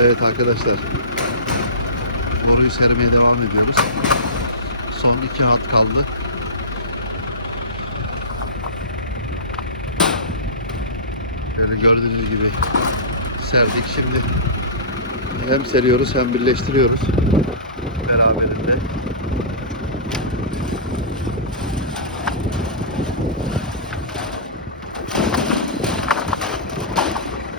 Evet arkadaşlar, boruyu sermeye devam ediyoruz. Son 2 hat kaldı. Böyle gördüğünüz gibi serdik. Şimdi hem seriyoruz hem birleştiriyoruz.